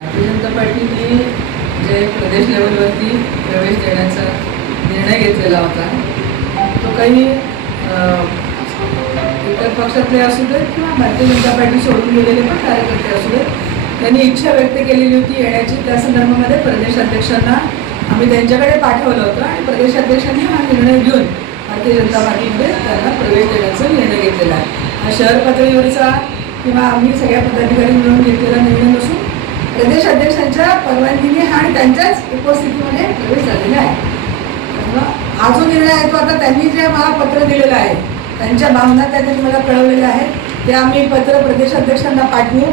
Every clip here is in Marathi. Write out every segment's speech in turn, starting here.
भारतीय जनता पार्टीने जे प्रदेश लेवलवरती प्रवेश देण्याचा निर्णय घेतलेला होता. तो काही इतर पक्षातले असू देत किंवा भारतीय जनता पार्टी सोडून गेलेले पण कार्यकर्ते असू देत त्यांनी इच्छा व्यक्त केलेली होती येण्याची. त्या संदर्भामध्ये प्रदेशाध्यक्षांना आम्ही त्यांच्याकडे पाठवलं होतं आणि प्रदेशाध्यक्षांनी हा निर्णय घेऊन भारतीय जनता पार्टीमध्ये त्यांना प्रवेश देण्याचा निर्णय घेतलेला आहे. हा शहर पातळीवरचा किंवा आम्ही सगळ्या पदाधिकारी मिळून घेतलेला निर्णय नसून प्रदेश अध्यक्षांच्या परवानगीने हा आणि त्यांच्याच उपस्थितीमध्ये प्रवेश झालेला आहे. हा जो निर्णय आहे तो आता त्यांनी जे मला पत्र दिलेलं आहे त्यांच्या भावना त्या त्यांनी मला कळवलेल्या आहेत. ते आम्ही पत्र प्रदेशाध्यक्षांना पाठवू.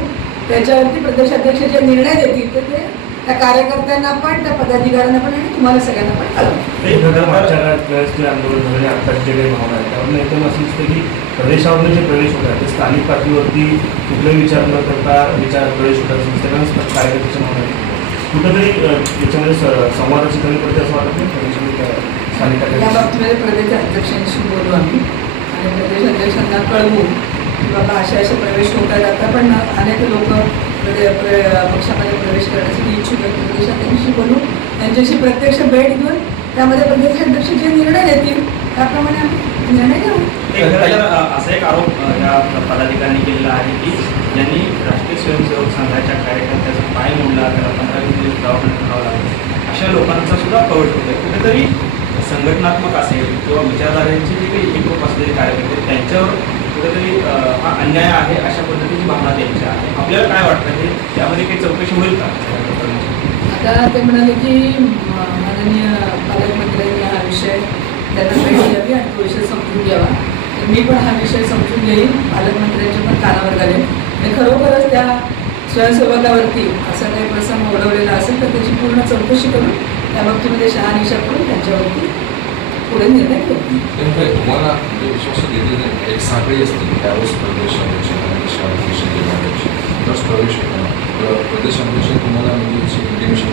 त्याच्यावरती प्रदेशाध्यक्ष जे निर्णय देतील ते ते त्या कार्यकर्त्यांना पण त्या पदाधिकाऱ्यांना पण आणि तुम्हाला सगळ्यांना पण कळवू एक नगर मागच्या काळात ज्यावेळेस ते आंदोलन झाले आत्ताचे जे काही भावना आहेत त्यावरून एकदम असं दिसतं की प्रदेशावरून जे प्रवेश होतात ते स्थानिक पातळीवरती कुठलाही विचार न करता विचार प्रवेश होतात दिसतं कारण कार्यकर्त्याच्या भावना. कुठंतरी याच्यामध्ये स- संवादाची कमी पडते असं वाटत नाही? प्रदेशामध्ये काय स्थानिक या कार्यकर्ते बाबतीमध्ये प्रदेश अध्यक्षांशी बोलू आम्ही. आणि प्रदेश अध्यक्षांना कळवू. की बाबा असे असे प्रवेश होत आहेत. आता पण अनेक लोक पक्षामध्ये प्रवेश करण्यासाठी इच्छुक आहेत. प्रदेशाध्यक्षांशी बोलून त्यांच्याशी प्रत्यक्ष भेट घेऊन त्यामध्ये प्रदेशाध्यक्ष जे निर्णय देतील त्याप्रमाणे आम्ही निर्णय घेऊ. असा एक आरोप या पदाधिकाऱ्यांनी केलेला आहे की ज्यांनी राष्ट्रीय स्वयंसेवक संघाच्या कार्यकर्त्याचा पाय मोडला त्याला पंधरा वीस दिवस दवाखान्यात राहावं लागलं. अशा लोकांचा सुद्धा प्रवेश होतोय. कुठेतरी संघटनात्मक असेल किंवा विचारधारांचे जे काही एकरूप असलेले कार्यकर्ते त्यांच्यावर कुठेतरी हा अन्याय आहे अशा पद्धतीची भावना त्यांची आहे. आपल्याला काय वाटतं? हे यामध्ये काही चौकशी होईल का? आता ते म्हणाले की माननीय पालकमंत्र्यांनी हा विषय त्यांना भेट द्यावी आणि तो विषय समजून घ्यावा. तर मी पण हा विषय समजून घेईन. पालकमंत्र्यांच्या पण कानावर घालेन. आणि खरोखरच त्या स्वयंसेवकावरती असा काही प्रसंग ओढवलेला असेल तर त्याची पूर्ण चौकशी करून त्या बाबतीमध्ये शहानिशा करून त्यांच्यावरती पुढे निर्णय तुम्हाला म्हणजे विश्वासात घेतले नाही? एक साखळी असते त्यावेळेस प्रदेशाध्यक्ष आणि जिल्हाध्यक्ष प्लस प्रवेश तर प्रदेशाध्यक्ष तुम्हाला म्हणजे इंटिमेशन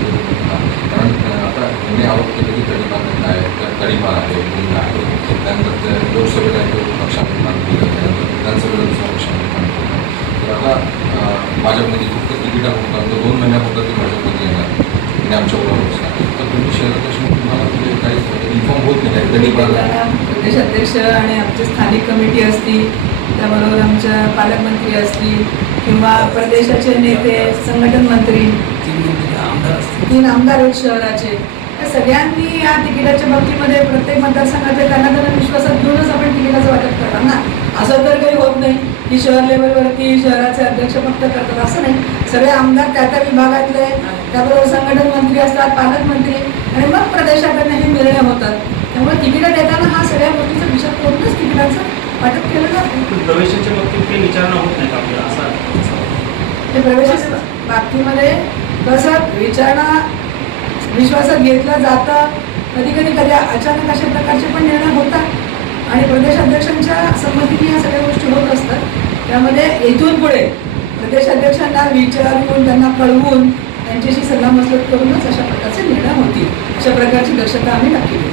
कारण आता त्यांनी आरोप केले की तडीपार आहे त्या तडीपार आहे गुंड आहे. त्यानंतर त्या लोकसभेला एक पक्षामध्ये काम केलं त्यानंतर विधानसभेला दुसऱ्या पक्षामध्ये काम केलं तर आता माझ्यामध्ये भाजपमध्ये फक्त तिकिटा होतात तर दोन महिन्यापर्यंत ते भाजपमध्ये येणार. आणि आमच्या बरोबर तर तुम्ही शहराध्यक्ष म्हणून तुम्हाला म्हणजे काही इन्फॉर्म होत नाही प्रदेश अध्यक्ष आणि आमची स्थानिक कमिटी असतील त्याबरोबर आमच्या पालकमंत्री असतील किंवा प्रदेशाचे नेते संघटन मंत्री तीन आमदार आहेत शहराचे. या सगळ्यांनी या तिकिटाच्या बाबतीमध्ये प्रत्येक मतदारसंघाच्या त्यांना त्यांना विश्वासात घेऊनच आपण तिकिटाचं वाटप करणार ना? असं तर काही होत नाही. की शहर लेवलवरती शहराचे अध्यक्ष फक्त करतात. असं नाही. सगळे आमदार त्या त्या विभागातले त्याबरोबर संघटन मंत्री असतात पालकमंत्री आणि मग प्रदेशाकडनं हे निर्णय होतात त्यामुळे तिकीटं देताना हा सगळ्या गोष्टीचा विचार करूनच तिकिटाचं वाटप केलं जातं प्रवेशाच्या बाबतीत काही विचारणा होत नाही का आपल्याला? असा प्रवेशाच्या बाबतीमध्ये कसं विचारणा विश्वासात घेतलं जातं कधी कधी कधी अचानक अशा प्रकारचे पण निर्णय होतात. आणि प्रदेशाध्यक्षांच्या संमतीने या सगळ्या गोष्टी होत असतात. त्यामध्ये इथून पुढे प्रदेशाध्यक्षांना विचारून त्यांना कळवून त्यांच्याशी सल्लामसलत करूनच अशा प्रकारचे निर्णय होतील. अशा प्रकारची दक्षता आम्ही नक्की घेऊ.